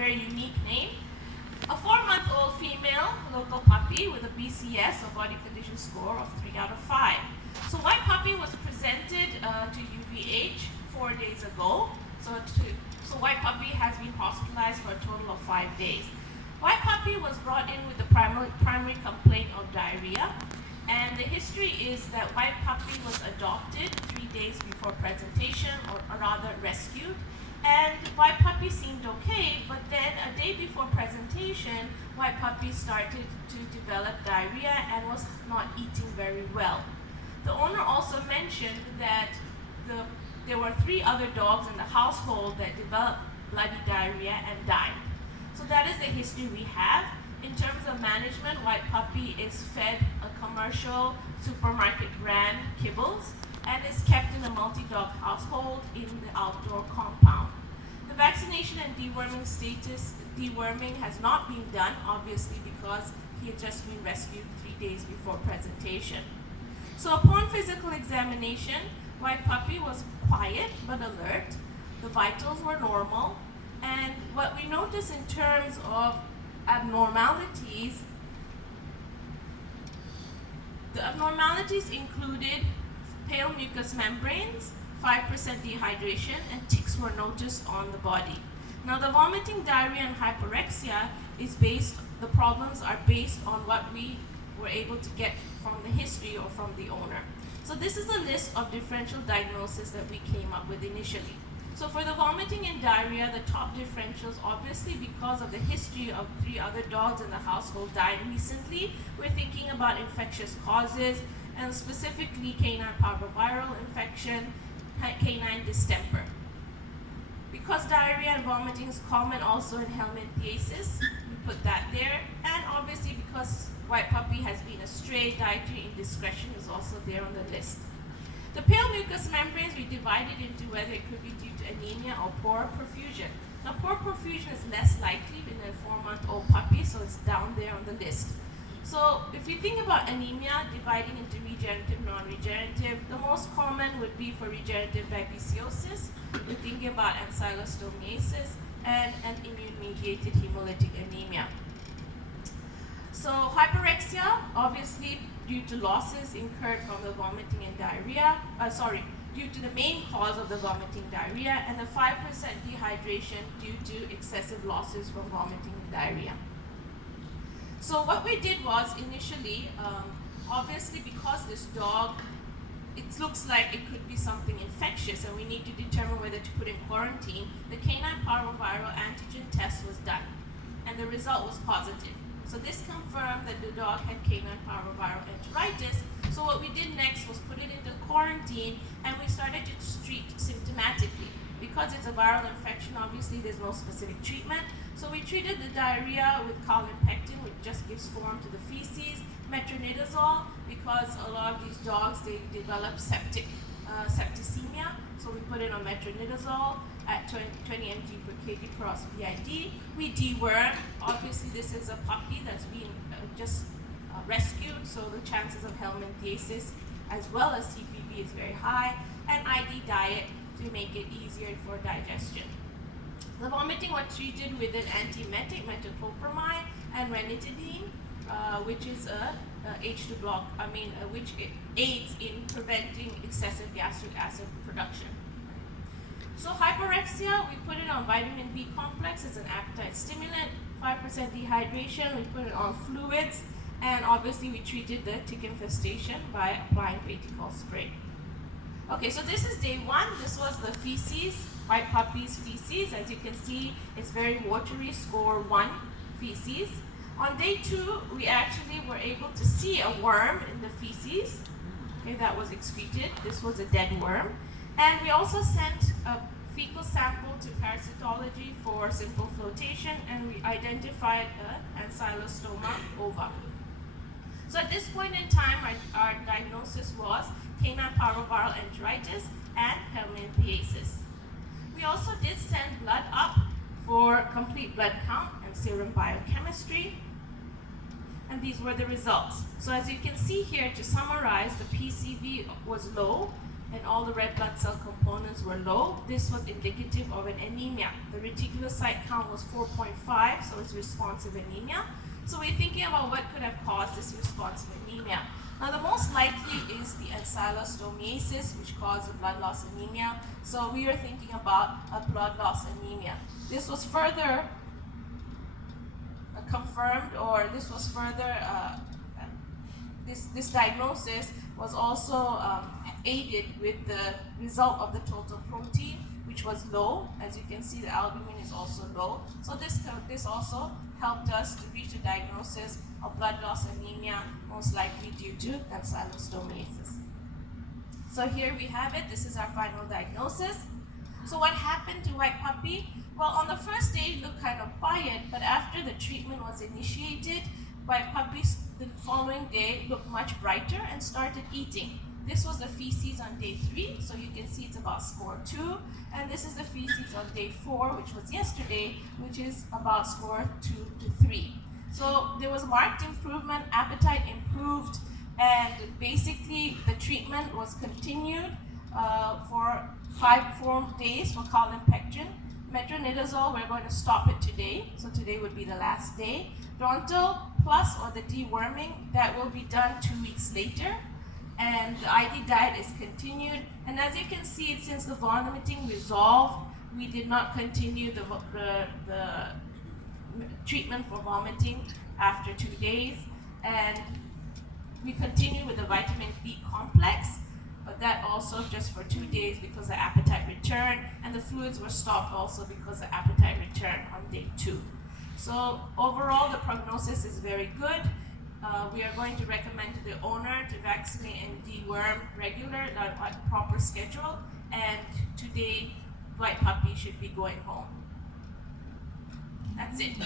very unique name. A 4-month-old female local puppy with a BCS, or body condition score, of 3 out of 5. So White Puppy was presented to UVH 4 days ago. So White Puppy has been hospitalized for a total of 5 days. White Puppy was brought in with the primary complaint of diarrhea. And the history is that White Puppy was adopted 3 days before presentation, or rather rescued. And White Puppy seemed okay, but then a day before presentation, White Puppy started to develop diarrhea and was not eating very well. The owner also mentioned that there were 3 other dogs in the household that developed bloody diarrhea and died. So that is the history we have. In terms of management, White Puppy is fed a commercial supermarket brand kibbles and is kept in a multi-dog household in the outdoor compound. The vaccination and deworming has not been done, obviously because he had just been rescued 3 days before presentation. So upon physical examination, White Puppy was quiet but alert. The vitals were normal, and what we notice in terms of abnormalities, the abnormalities included pale mucous membranes, 5% dehydration, and tics were noticed on the body. Now the vomiting, diarrhea, and hyperexia the problems are based on what we were able to get from the history or from the owner. So this is a list of differential diagnoses that we came up with initially. So for the vomiting and diarrhea, the top differentials, obviously because of the history of 3 other dogs in the household dying recently, we're thinking about infectious causes, and specifically canine parvoviral infection, canine distemper. Because diarrhea and vomiting is common also in helminthiasis, we put that there, and obviously because White Puppy has been a stray, dietary indiscretion is also there on the list. The pale mucous membranes we divided into whether it could be due to anemia or poor perfusion. Now poor perfusion is less likely in a 4-month-old puppy, so it's down there on the list. So if we think about anemia dividing into regenerative, non-regenerative, the most common would be for regenerative babesiosis. We're thinking about anchylostomiasis and an immune-mediated hemolytic anemia. So hyperexia, obviously due to losses incurred from the vomiting and diarrhea, due to the main cause of the vomiting diarrhea, and the 5% dehydration due to excessive losses from vomiting and diarrhea. So what we did was initially, obviously because this dog, it looks like it could be something infectious and we need to determine whether to put in quarantine, the canine parvoviral antigen test was done and the result was positive. So this confirmed that the dog had canine parvoviral enteritis. So what we did next was put it into quarantine and we started to treat symptomatically. Because it's a viral infection, obviously there's no specific treatment. So we treated the diarrhea with calinpectin, which just gives form to the feces, metronidazole, because a lot of these dogs, they develop septicemia. So we put it on metronidazole at 20 mg per kg cross BID. We deworm. Obviously, this is a puppy that's been just rescued, so the chances of helminthiasis as well as CPV is very high. And ID diet to make it easier for digestion. The vomiting was treated with an antiemetic, metoclopramide, and ranitidine, which is H2 block, which aids in preventing excessive gastric acid production. So hyperexia, we put it on vitamin B complex, it's an appetite stimulant, 5% dehydration, we put it on fluids, and obviously we treated the tick infestation by applying Vaticol spray. Okay, so this is day 1. This was the feces, White Puppy's feces. As you can see, it's very watery, score 1 feces. On day 2, we actually were able to see a worm in the feces. Okay, that was excreted. This was a dead worm. And we also sent a fecal sample to parasitology for simple flotation, and we identified an ancylostoma ova. So at this point in time, our diagnosis was canine parvoviral enteritis and helminthiasis. We also did send blood up for complete blood count and serum biochemistry, and these were the results. So as you can see here, to summarize, the PCV was low, and all the red blood cell components were low. This was indicative of an anemia. The reticulocyte count was 4.5, so it's responsive anemia. So we're thinking about what could have caused this responsive anemia. Now, the most likely is the acylostomiasis, which caused a blood loss anemia. So we are thinking about a blood loss anemia. This was further confirmed, or this was further, this diagnosis was also aided with the result of the total protein, which was low. As you can see, the albumin is also low. So this also helped us to reach a diagnosis of blood loss anemia, most likely due to acylostomiasis. So here we have it. This is our final diagnosis. So what happened to White Puppy? Well, on the first day it looked kind of quiet, but after the treatment was initiated, White Puppy the following day looked much brighter and started eating. This was the feces on day 3, so you can see it's about score 2. And this is the feces on day 4, which was yesterday, which is about score 2 to 3. So there was marked improvement, appetite improved, and basically the treatment was continued for 4 days for cholinesterase. Metronidazole, we're going to stop it today, so today would be the last day. Dontal plus, or the deworming, that will be done 2 weeks later. And the ID diet is continued. And as you can see, since the vomiting resolved, we did not continue the treatment for vomiting after 2 days. And we continue with the vitamin B complex, but that also just for 2 days because the appetite returned, and the fluids were stopped also because the appetite returned on day 2. So overall, the prognosis is very good. We are going to recommend to the owner to vaccinate and deworm regular, proper schedule, and today White Puppy should be going home. That's it.